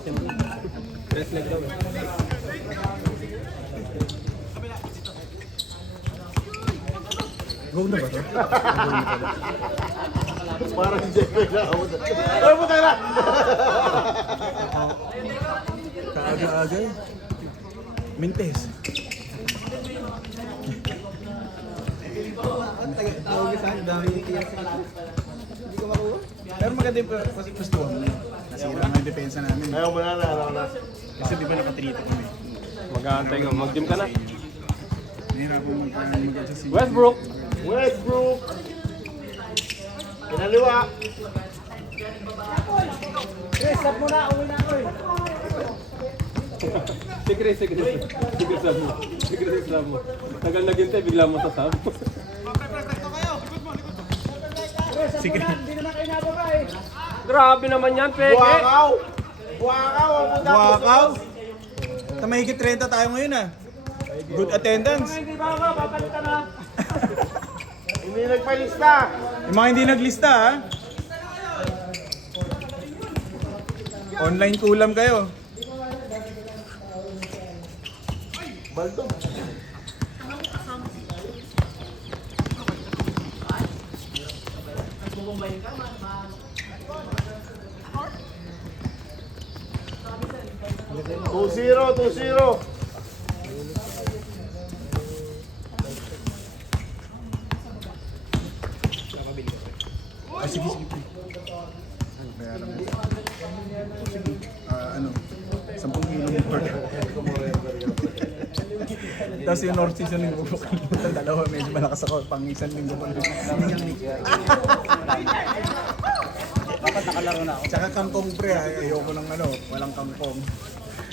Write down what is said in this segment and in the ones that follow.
Bilisan mo. Press leg daw eh. Go na ba ito? Parang si Jeff na ako. Ay, puta na! Kaaga-aga eh. Mintes. Tawag sa akin, dami yung tiyak. Hindi ko makuha. Pero maganda yung kasi gusto mo. Nasira nga yung depensa namin. Ayaw mo na, ayaw na. Kasi di ba nakatrito kami? Mag-aantay ka. Mag-gym ka na. Nahirapan mag-adjust yung... Westbrook! Westbrook! Kinaliwa! Chris, stop mo na. Uwi na ako eh. Secret sub mo. Secret sub mo. Tagal naghintay, bigla mo sa sub. Sige. Hindi naman kayo nababa eh. Grabe naman yan, Peke! Buwakaw! Buwakaw! Ang puta ko. Wakaw! Tamahigit 30 tayo ngayon ah. Good attendance. Hindi ba ako? Papalitan na. Hindi nagpalista! Yung mga hindi naglista ah. Online kulam kayo. Balto. Two zero, 2-0. Ah, sige, sige. Ano, bayaran mo. Sige. Ano, 10 kilo mo per. Tapos yung North Season yung bubukalimutan, dalawa medyo malakas ako, pang isang linggo ko. Dapat nakalaro na ako. Tsaka kangkong pre, ayoko ng ano, walang kangkong.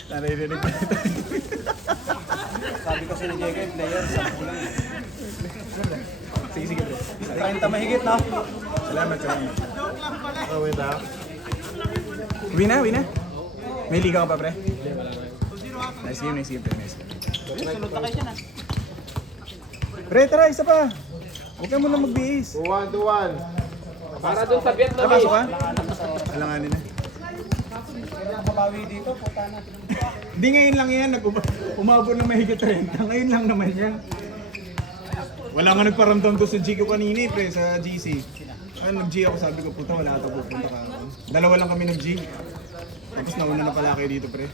Naririnig ko ito. Sabi kasi ni JK, player, 10 lang. Sige, sige pre. 30 mahigit na. Salamat, salamat. Oh, wait ah. Uwi na, uwi na. May liga ka pa pre? Nice game, nice game pre, nice game. Sunod na kayo dyan ah. Pre, tara, isa pa. Huwag ka muna magbihis. 2-1. Para dun sa Vietnam Napasok ka? eh. Alanganin na. Kailangan babawi dito, puta na. Hindi ngayon lang yan, umabot ng mahigit 30. Ngayon lang naman yan. Wala nga nagparamdam to sa G ko kanina eh, pre, sa GC. Nag-G ako, sabi ko, puta, wala ito pupunta ka. Dalawa lang kami nag-G. Tapos nauna na pala kayo dito, pre.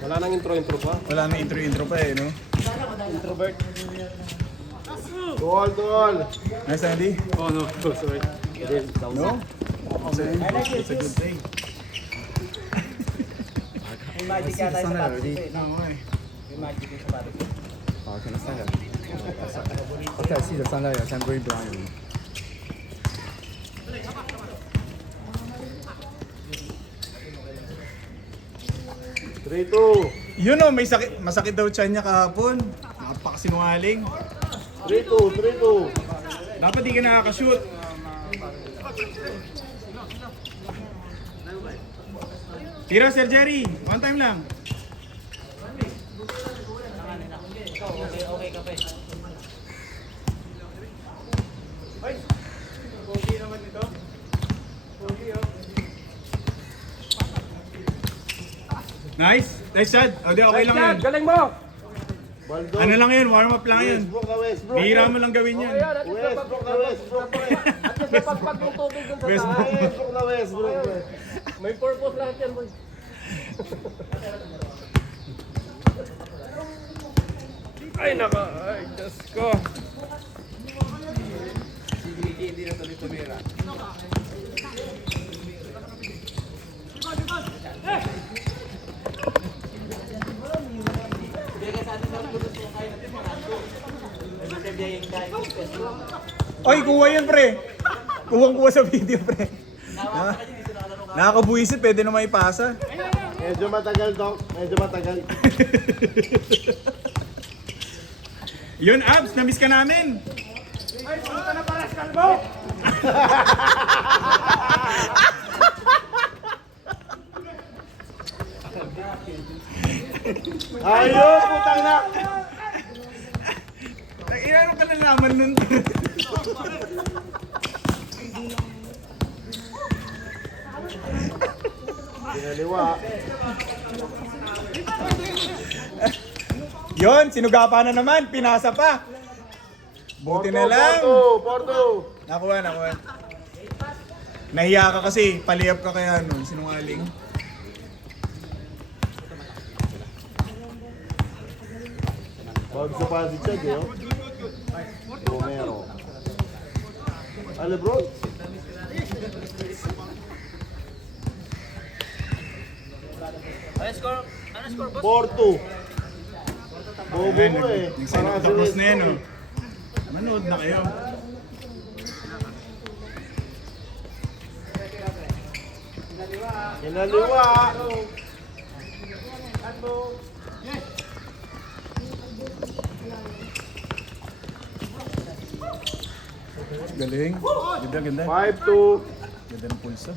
Wala nang intro pa. Wala na intro pa eh, no? Introvert. Duol. Nice, Andy. Oh no, sorry. No? It's a good thing. May magic yata yung sapatos ito eh. Oo nga eh. May magic yung sapatos ito. 好，可能3点。我再记得3点先归不让人。 3-2. Yun o, may sakit, masakit daw tiyan niya kahapon. Napakasinungaling. 3-2. Dapat di ka nakakashoot. Tira, Sir Jerry. One time lang. Okay ka pa eh. Nice. Nice shot. O di, okay lang yan. Galing mo! Baldo. Ano lang yun, warm up lang yun. Westbrook na Westbrook. Bihira mo lang gawin yan. Ayan, at least Westbrook na Westbrook. at least napagpag yung tubig dun sa Westbrook. taas. Westbrook na Westbrook. May purpose lahat yan, boy. Ay, naka. Ay, Diyos ko. Oy, kuha yan, pre. Kuha sa video, pre. Nakakabuisit, pwede na maipasa. Medyo matagal, Doc. Medyo matagal. Yun, Abs, na-miss ka namin. Ay, punta na para sa kalbo! Ayos, putang na. Ilan ka nalaman nun? Pinaliwa. Yon, sinugapa na naman, pinasa pa. Buti na lang. Porto. Nakuha. Nahiya ka kasi, paliyap ka kaya nun, sinungaling. Bagso pa si Chad, eh. Romero. Ale, bro. Porto. Bobo Ayan, mo eh. tapos na yan, oh. Manood na kayo. Pinaliwa. Galing. Ganda. 5-2. Ganda ng pulso.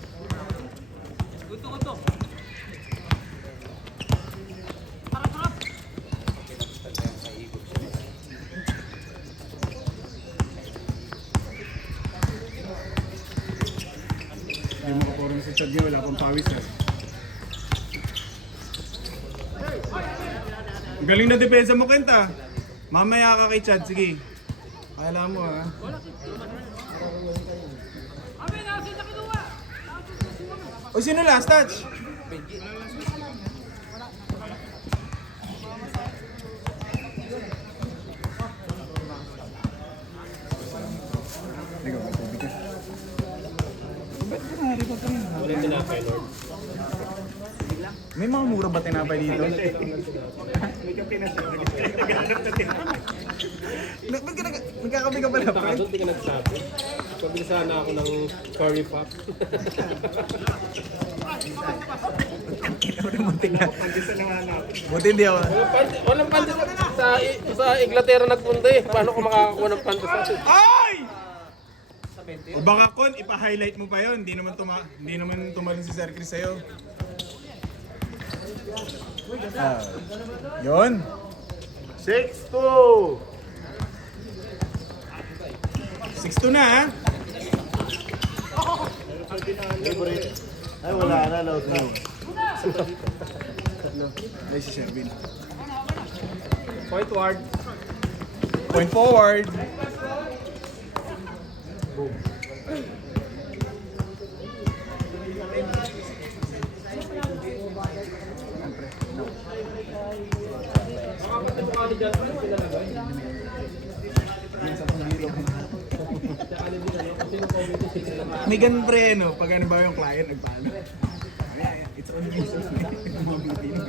Hindi mo kaporong sa Chad niya, wala pang pawis eh. Ang galing na depensa mo, Kenta. Mamaya ka kay Chad, sige. Kala mo ha. O sino last touch? Ikaw, may tubig ka. Ba't kunwari pa rin? Wala tinapay, Lord. May mga mura ba tinapay dito? Ba't ka nagkakabi ka pala, pre? Takasot, di ka nagsabi. Pabili sana ako ng curry pop. Buti hindi ako. Walang pandas sa Inglaterra nagpunta eh. Paano ko makakakuha ng pandas sa atin? Ay! O baka kon, ipa-highlight mo pa yon. Hindi naman tumalon si Sir Chris sa'yo. Yon. 6-2. 6-2 na ha. Favorite. Ay, wala na. Loud na. Ay, si Shervin. Point ward. Point forward. May ganun pre, no? Pag ano ba yung client, nagpaano? It's on me. Yung mga Pilipino,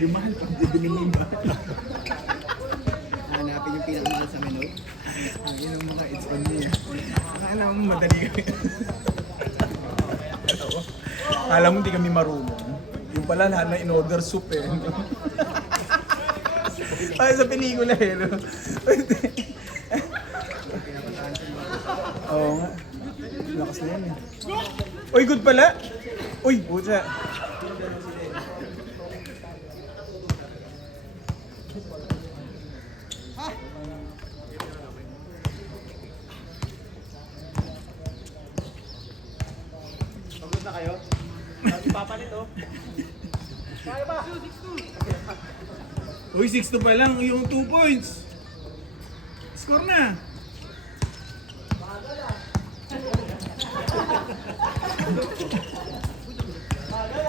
yung mahal, pag bibili mo yung mahal. Hanapin yung pinakamahal sa menu. Yun ang mga it's on me. Alam mo, madali kami. Alam mo, hindi kami marunong. Yung pala, lahat na in-order soup eh. Ay, sa pelikula eh. No? Oo nga. Lakas na yan eh. Uy, good pala! Uy, pucha. Pagod na kayo? Papalit oh. Kaya ba? Uy, 6-2 pa lang. Yung 2 points. Score na.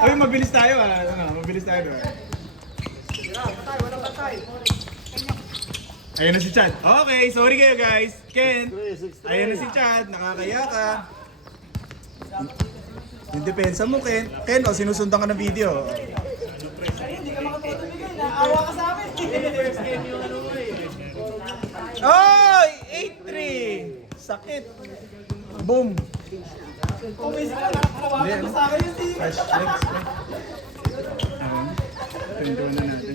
Uy, mabilis tayo ah. Mabilis tayo ah. Ayun na si Chad. Okay, sorry kayo guys. Ken, 6-3. ayun na si Chad. Nakakaya ka. Yung depensa mo, Ken. Ken, oh, sinusundan ka ng video. Oh, 8-3. Sakit. Boom. Fresh legs. Pinduan na natin.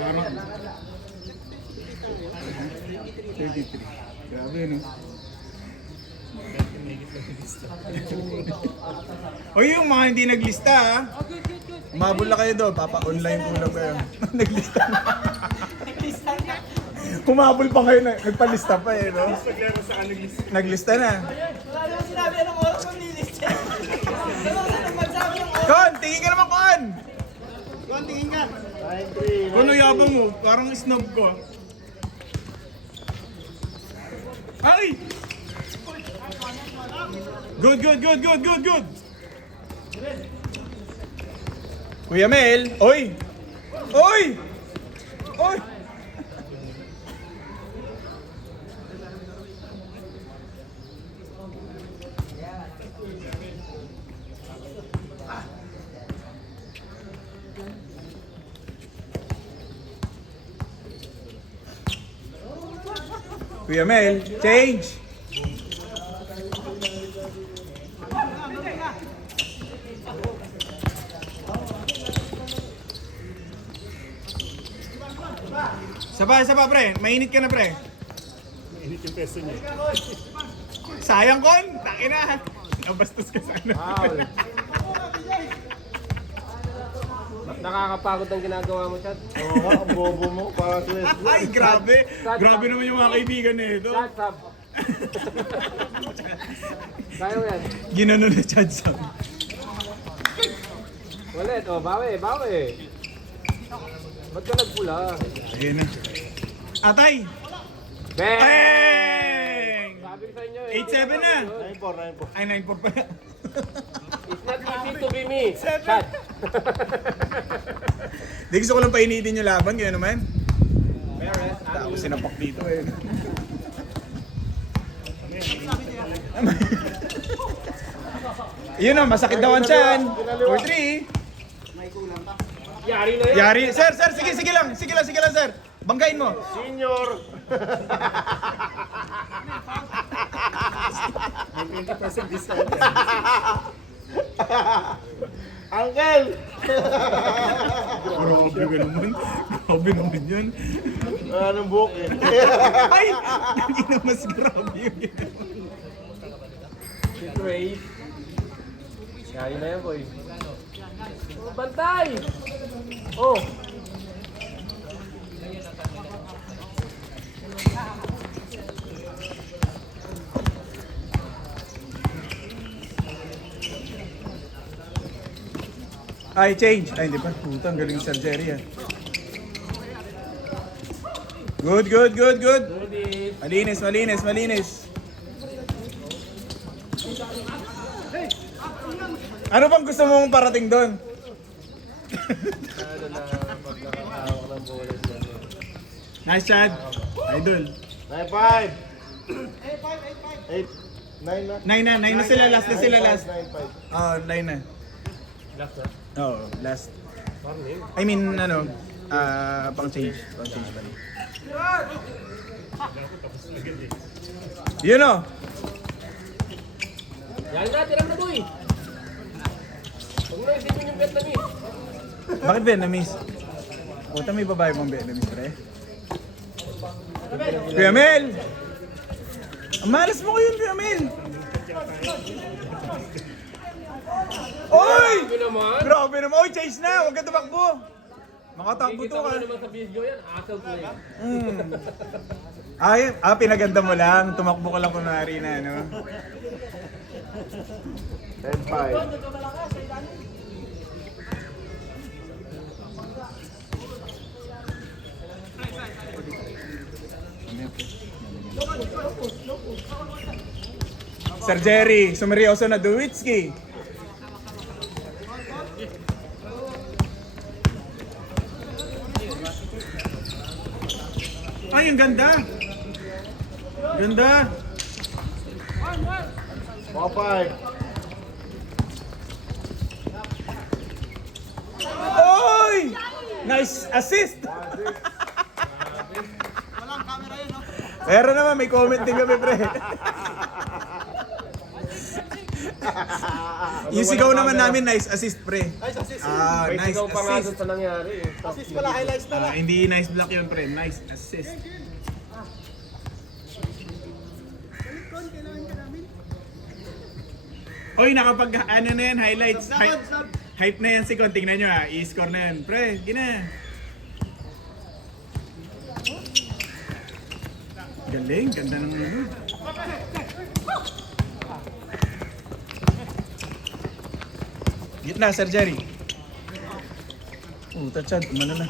Parang 33. Grabe, no? O yung mga hindi naglista, ha? Umabol na kayo doon. Papa-online po lang kayo. Naglista na. Humabol pa ngayon, nagpalista pa eh, no? Naglista na. Wala naman sinabi anong oras kung nilista. Ano kasi nagpagsabi ng oras? Kon, tingin ka naman, Kon! Kung tingin ka. 9-3. Kon, yabang mo, parang snob ko. Ay! Good, good, good, good, good, good! Kuya Mel, oy! Oy! Oy! Kuya Mel, change! Saba, pre. Mainit ka na, pre. Mainit yung peso niya. Sayang, Kon. Taki na. Nabastos ka sana. Nakakapagod ang ginagawa mo, Chad. Oo nga, ang bobo mo. Parang si Leslie. Ay, grabe. Grabe naman yung mga kaibigan nito. Chad, sab. Kaya mo yan. Ginano na Chad Sam. Ulit, oh, bawi. Ba't ka nagpula? Ayun na. Atay! Bang! Bang! Sabi ko sa inyo 8-7 na. 9-4. Ay, 9-4 pa. It's not easy to be me. Chad. Di gusto ko lang painitin yung laban, kaya naman. Tapos sinapak dito eh. Yun o, masakit daw ang tiyan. 4-3. Yari na yan. Yari. Sir, sige lang, sir. Banggain mo. Senior. Uncle! Grabe ka naman. Grabe naman yan. Anong buhok eh? Ay! Hindi na mas grabe yung ginawa. Great. Yari na yan, boy. Oh, bantay! Oh! Ay, change. Ay, hindi pa. Puta, ang galing sa Jerry ah. Good. Malinis. Ano bang gusto mong parating doon? Nice, Chad. Idol. 9-5. 8. 9 na. 9 na sila, last. 9-5. Oh, 9 na. Last na? Oo, last. Morning. I mean, pang change pa rin. Yun o. Yari na, tirang na, boy! Huwag mo na isipin yung Vietnamese. Bakit Vietnamese? Puta, may babae pang Vietnamese, pre. Kuya Mel! Ang malas mo ko yun, Kuya Mel! Oy! Sabi naman. Grabe naman. Oy, change na! Huwag ka tumakbo! Makatakbo Kikita to ko ka. na naman sa video yan. Asal ko yan. Pinaganda mo lang. Tumakbo ka lang kunwari na, no? 10-5. Sir Jerry, sumeryoso na Duwitski. Ay, ang ganda! Ganda! 4-5. Oy! Nice assist! Walang camera yun, no? Pero naman, may comment din kami, pre. Yung sigaw naman namin, nice assist, pre. Nice assist. May Nice sigaw pa nga doon assist. sa nangyari eh. Assist pala, highlights na lang. Hindi nice block yun, pre. Nice assist. Oy, nakapag ano na yan, highlights. Hype na yan si Kon. Tingnan nyo ha, i-score na yan. Pre, gina. Galing, ganda ng ano. Gitna, Sir Jerry. Tachad, umano na.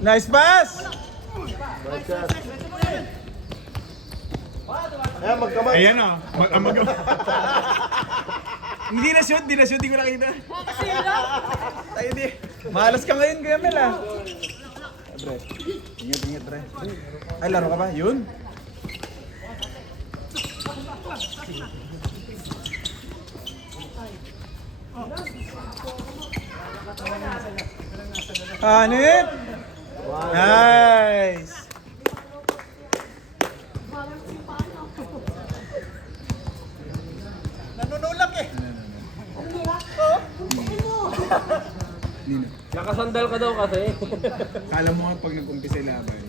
Nice pass! Bad shot. Ayan, magkamay. Ayan o, Hindi na shoot, di ko nakita. Tayo di. Malas ka ngayon, Kuya Mel ah. Pre, ingat, pre. Ay, laro ka ba? Yun. Hanip! Nice! Nanunulak eh. Nino. Nakasandal ka daw kasi. Kala mo nga pag nag-umpisa yung laban,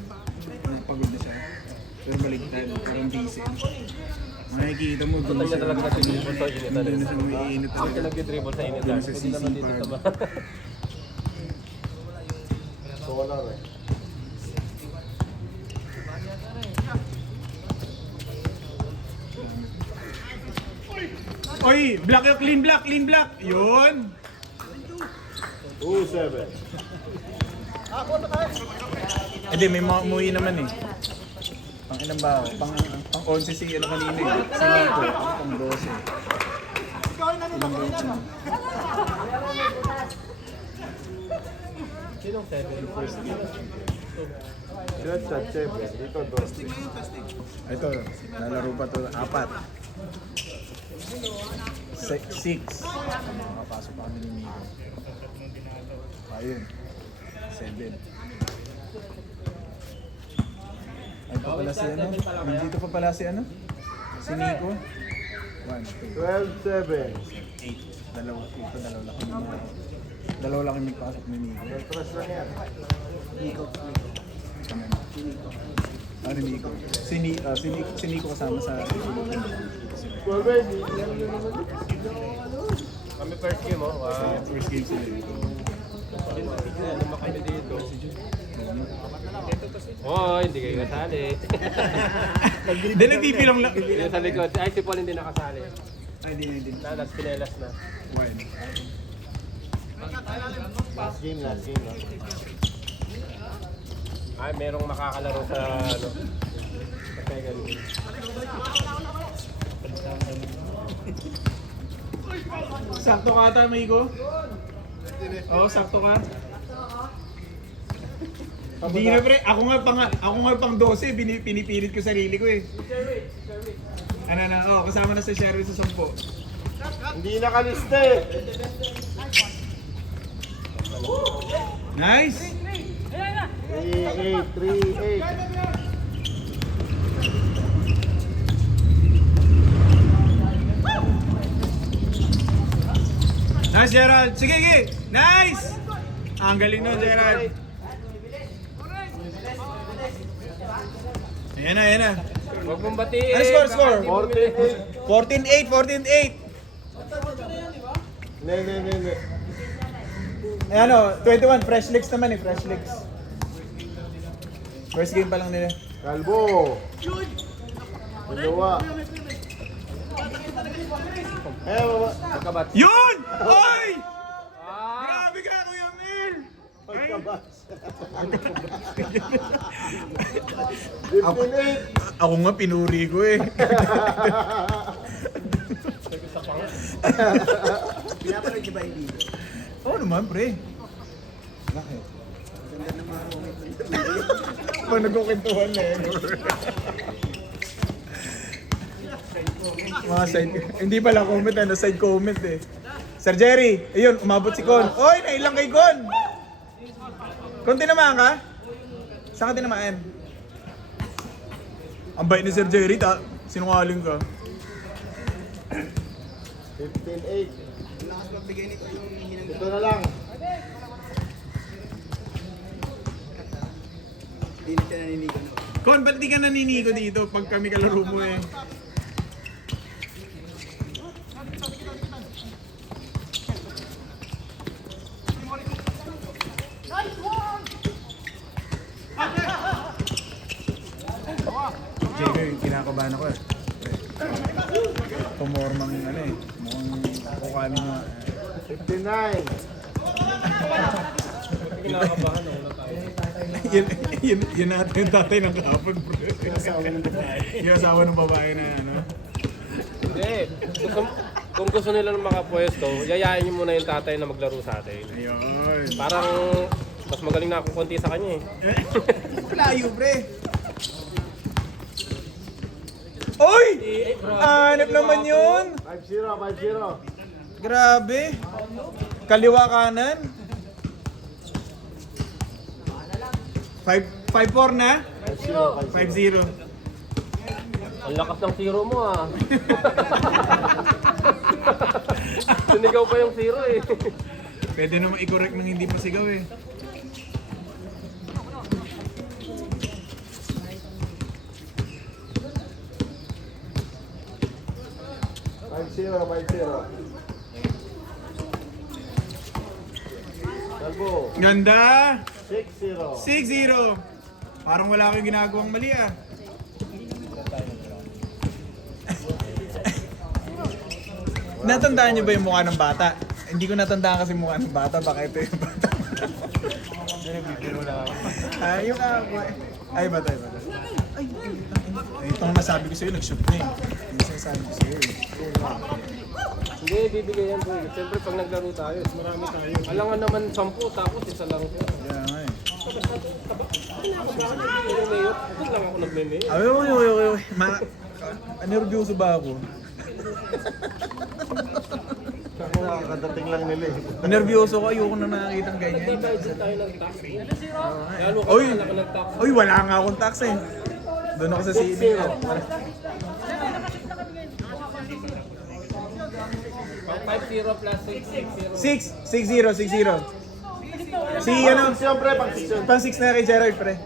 pagod na siya. Pero baligtad, parang busy. Makikita mo, doon Tanya talaga kasi dribble sa init. doon na siya umiinit Kasi talaga. nag-dribble sa init. Doon na siya Hindi naman dito sa sisipag. Solar eh. Oy, black yung clean black. Yun. 2-7. Hindi, may mga umuwi naman eh. Pang ilang ba? Pang 11 si ano kanina eh. Si Nico, pang 12. Ilang ba yun? Sinong 7? First game. Shot, 7. Dito, 12. Ito, lalaro pa to 4. 6. Makapasok pa kami ni Nico. Ayun. 7. Ay pa pala si ano? Nandito pa pala si ano? Si Nico. 1, 2, 12-7. 8. Dalawa lang kami. Dalawa lang kami pasok ni Nico. Trust lang yan. Ano Nico? Si Nico kasama sa 12-8. Kami first game oh. Wow. first game sila. Ano kami dito? Oh, hindi kayo kasali. Hindi, nagbibilang lang. Yung sa likod. Ay, si Paul hindi nakasali. Ay, hindi. Nalas, pinelas na. Wine. Last game. Ay, merong makakalaro sa ano. Kaya ganun. Sakto ka ata, Migo? Oo, sakto ka. Hindi na pre, ako nga pang 12, pinipilit ko sarili ko eh. Ano na, kasama na sa Sherwin sa 10. Hindi nakalista eh. Nice! 3-8. Nice, Gerald! Sige! Nice! Ang galing nun, Gerald. Ayan na. Huwag mong batiin. Ano score? 14-8. 14-8. Ne. Eh ano, 21, fresh legs naman eh, fresh legs. First game pa lang nila. Kalbo. Dalawa. Baba. Magkabat. Yun! Oy! Ah! Grabe ka, Kuya Mel! Pagkabas. 15-8. 15-8. Ako nga pinuri ko eh. Pinapanood niyo ba yung video? Oo naman, pre. Bakit? Pag nagkukwentuhan na eh. Mga side, hindi pala comment, side comment eh. Sir Jerry, ayun, umabot si Con. Oy, nailang kay Con. Con, tinamaan ka? Saan ka tinamaan? Ang bait ni Sir Jerry, sinungaling ka. 15-8. Lakas magbigay nito yung hinang Ito na lang. hindi na siya naninigo. Con, ba't di ka naninigo dito pag kami kalaro mo eh? kinakabahan ako eh. Pumormang ano eh. Mukhang kukanin mo. 59. Kinakabahan na wala tayo. Yun natin yung tatay ng kahapon, bro. Yung asawa ng babae na ano. Hindi. Kung gusto nila ng makapwesto, yayain niyo muna yung tatay na maglaro sa atin. Ayun. Parang mas magaling na ako konti sa kanya eh. Layo, pre. Oy! Hanap naman yun! 5-0. Grabe! Kaliwa kanan. 5-4 na? 5-0. Ang lakas ng zero mo ah. Sinigaw pa yung zero eh. Pwede naman i-correct ng hindi pa sigaw eh. Talbo. Ganda! 6-0. 6-0. Parang wala kang ginagawang mali ah. Natandaan niyo ba yung mukha ng bata? Hindi ko natandaan kasi mukha ng bata. Baka ito yung bata. Ay, yung ako eh. Ay, bata. Ay, itong nasabi ko sa'yo, nag-shoot na eh. Yung sinasabi ko sa'yo eh. Hindi, bibigay yan boy. Siyempre pag naglaro tayo, marami tayo. Alangan naman 10 tapos isa lang siya. Kaya nga eh. Doon lang ako nagme-mail. Ay. Nervyoso ba ako? Nakakadating lang nila eh. Nervyoso ko, ayoko na nakakitang ganyan. Hindi ba doon tayo nag-taxi? Lalo ka Oy! talaga nag-taxi. Oy, wala nga akong tax eh. Doon ako sa CB. 5-0 plus 6, 6-0. 6-0. Si ano? Siyempre, pag-6 Pang 6 na kay Gerard, pre.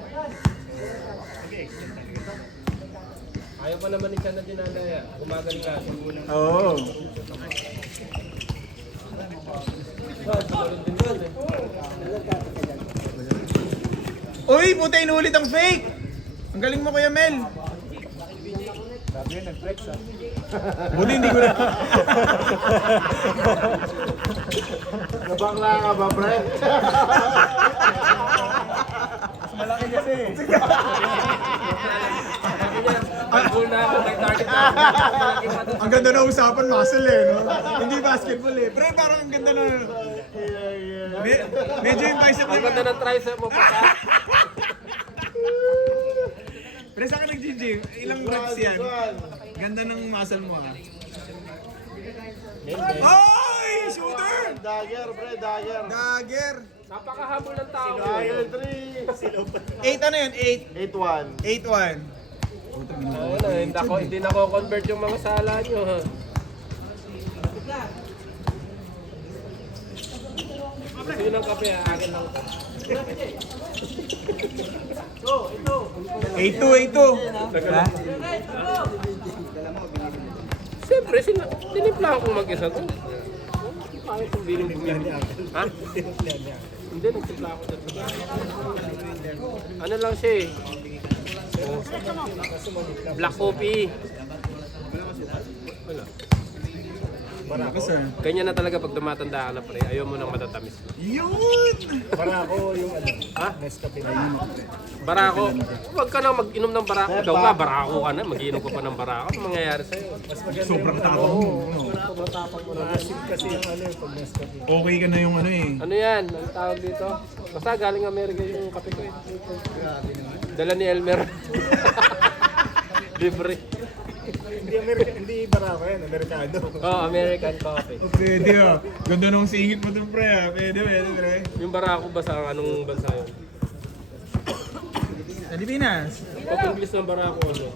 Ayaw pa naman ni Chan na dinadaya. Gumagaling ka. Oo. Sumalod din doon eh. Uy, puta, inulit ang fake! Ang galing mo, Kuya Mel. Buti hindi ko na. Nabangla ka ba, pre? Malaki kasi. Goal na ako, nag-target na ako. Ang ganda na usapan, muscle eh, no? Hindi basketball eh. Pre, parang ang ganda na. Medyo yung bicep Ang ganda ng tricep mo pa. Pre, saan ka nag-gym? Ilang reps yan? Ganda ng muscle mo ah. Oy! Shooter! Dagger, pre, dagger. Dagger! Napakahabol ng tao. Dagger 3. 8 ano yun? 8-1. 8-1. Ayun, hindi na ko convert yung mga sala nyo ha. Gusto yun ng kape ha, akin lang. 8-2. Ha? Siyempre, tinimplahan kong mag-isa to. Bakit kung biling bumili? Ha? Hindi, nagtimpla ako dyan sa bahay. Ano lang siya eh. Black coffee. Wala. Malakas ah. Ganyan na talaga pag tumatanda ka na pre. Ayaw mo nang matatamis. Yun! Barako yung ano. Ha? Nescafe. Barako. Huwag ka na mag-inom ng barako. Ikaw nga, barako ka na. Mag-inom ka pa ng barako. Ano mangyayari sa'yo? Sobrang tapang mo. no? Maasim kasi yung ano yung pag Nescafe. Okay ka na yung ano eh. Ano yan? Ang tawag dito? Basta galing Amerika yung kape ko eh. Dala ni Elmer. Libre. Hindi barako yan, Amerikano. Oh, American coffee. Pwede ah. Ganda nung singit mo dun pre ah. Pwede pre. Yung barako ba sa anong bansa yun? Pilipinas. Pag English ng barako ano?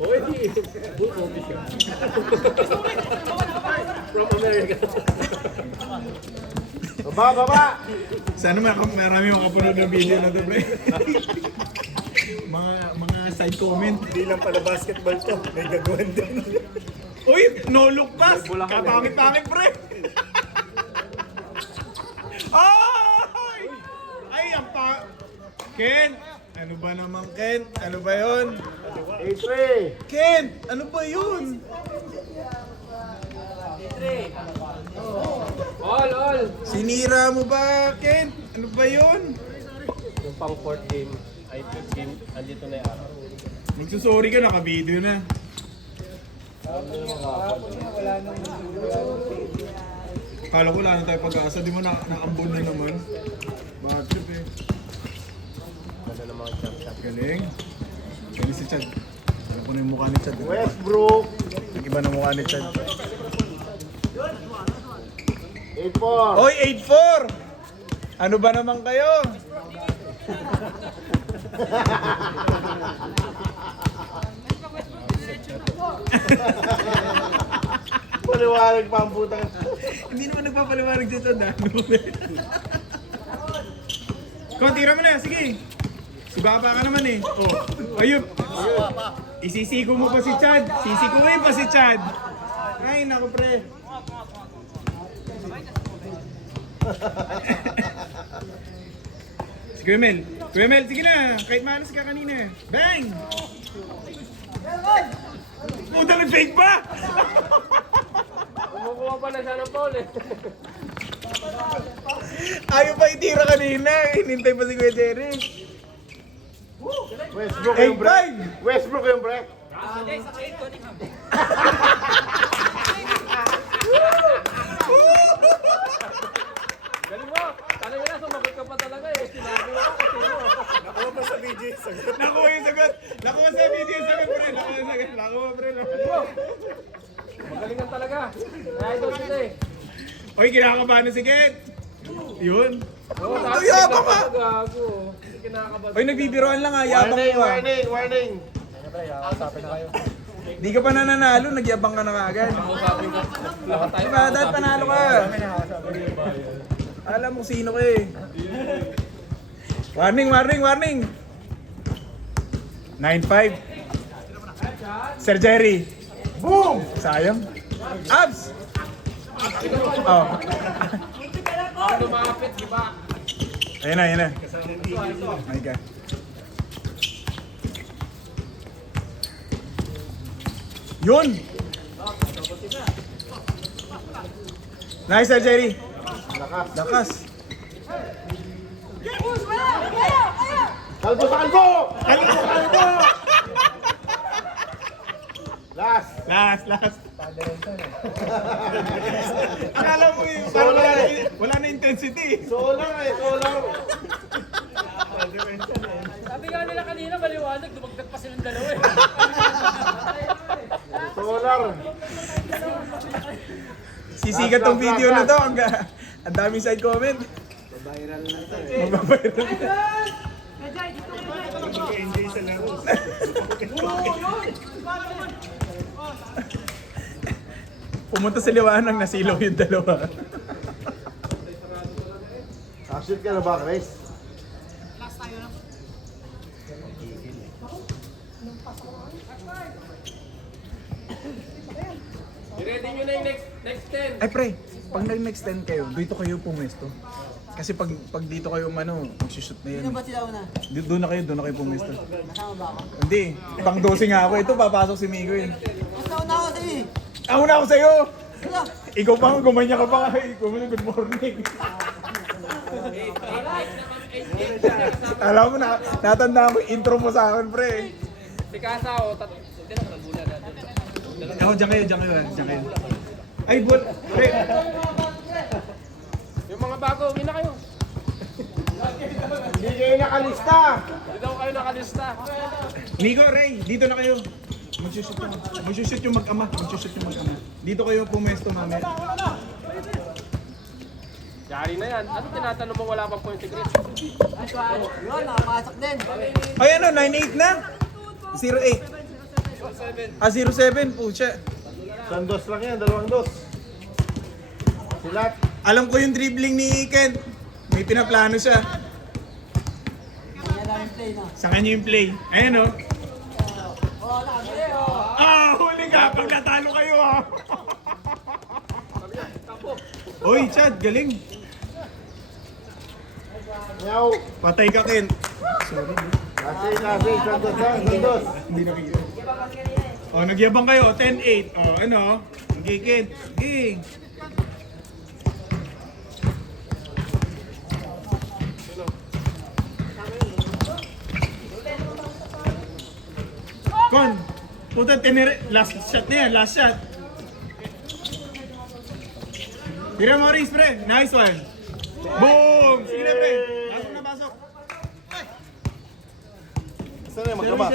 Oh, hindi. Bull coffee siya. From America. Baba! Sana marami makapanood ng video na to pre. mga side comment. Hindi lang pala basketball to, may gagawin din. Uy, no look pass. Bulacan. Kapangit-pangit pre. Ay! Ay, ang pa... Ken! Ano ba naman, Kent? Ano ba yun? 8-3. Kent! Ano ba yun? All. Sinira mo ba, Kent? Ano ba yun? Yung pang 4th game, ay 5th game, andito na yung Magsusorry ka, naka-video na. Kala ko wala na tayo pag-asa, di mo naambon na naman. Bakit trip eh? Ganda ng mga champ-champ. Galing. Galing si Chad. Alam ko na yung mukha ni Chad. Westbrook. Nag-iba na mukha ni Chad. 8-4. Oy, 8-4! Ano ba naman kayo? Paliwanag pa ang putang. Hindi naman nagpapaliwanag dyan Chad. Kon, tira mo na. Sige. Sugapa ka naman eh. Oh, ayun. Isisiko mo pa si Chad. Sisikuin pa si Chad. Ay, naku pre. Si Kuya Mel, sige na. Kahit malas ka kanina. Bang! Puta, nag-fake pa! Kumukuha pa na siya ng foul eh. Ayaw pa itira kanina. Hinintay pa si Kuya Jerry. Westbrook yung break. 8-5! Westbrook yung break. Galing mo! Kala nyo na, sumagot ka pa talaga eh. Sinabi mo pa kasi mo. Nakuha pa sa video yung sagot. Nakuha yung sagot. Nakuha sa video yung sagot, pre. Nakuha yung sagot. Nakuha, pre. Magalingan talaga. Kaya ito sila eh. Oy, kinakabahan na si Ken. Yun. Oo, Ang yabang ka! Gago. Hindi kinakabahan. Oy, nagbibiroan lang ha. Yabang Warning, mo ha. warning. Di ka pa nananalo, nagyabang ka na kagad. Kausapin ko. Lahat tayo. Diba, dahil panalo ka. Alam mo sino ka eh. Warning. 9-5. Sir Jerry. Boom! Sayang. Abs! Oh. Lumapit, di ba? Ayan na. My God. Yun! Nice, Sir Jerry. Lakas. Kalbo sa kalbo! Last. Akala mo yung parang wala na intensity. Solar. Sabi nga nila kanina, maliwanag. Dumagdag pa silang dalawa eh. Solar. Sisikat tong video na to. Ang daming side comment. Magbabiral na. Pumunta sa liwanag, nasilaw yung dalawa. Shoot ka na ba, Chris? I-ready nyo na yung next 10. Ay pre, pag nag-next 10 kayo, dito kayo pumesto. Kasi pag dito kayo magsushoot na yun. Sino ba sila una? Doon na kayo pumesto. Kasama ba ako? Hindi, pang 12 nga ako. Ito, papasok si Migo yun. Mas nauna ako sa'yo eh. Ako na ako sa'yo! Wala. Ikaw pa, gumanya ka pa. Good morning. Alam mo na, natandaan mo yung intro mo sa akin, pre. Si Kasa o hindi na muna natin. Ako, dyan kayo. Ay, pre. Yung mga bago, uwi na kayo. Hindi kayo nakalista. Hindi daw kayo nakalista. Nico, Ray, dito na kayo. Magsushoot yung mag-ama. Dito kayo pumesto, mamaya. Yari na yan. Ano tinatanong mo wala pang point secret? Yun, nakapasok din. Ay, ano, 9-8 na? 0-8. 0-7, pucha. Isang dos lang yan, 2 dos. Silat. Alam ko yung dribbling ni Ken. May pinaplano siya. Kanya lang yung play na. Sa kanya yung play. Ayan, oh. Oh, nakabili oh. Huli ka. Pag natalo kayo, ah. Oy, Chad, galing. Meow. Patay ka, Ken. Sorry, bro. Kasi, sandos. Hindi nakikita. Oh, nagyabang kayo. 10-8. Oh, ano? Gigit. Ging. Kon, puta, last shot na yan, last shot. Tira mo, Riz, pre. Nice one. Boom! Sige na, pre. Pasok na, pasok. Saan na yung magkaba?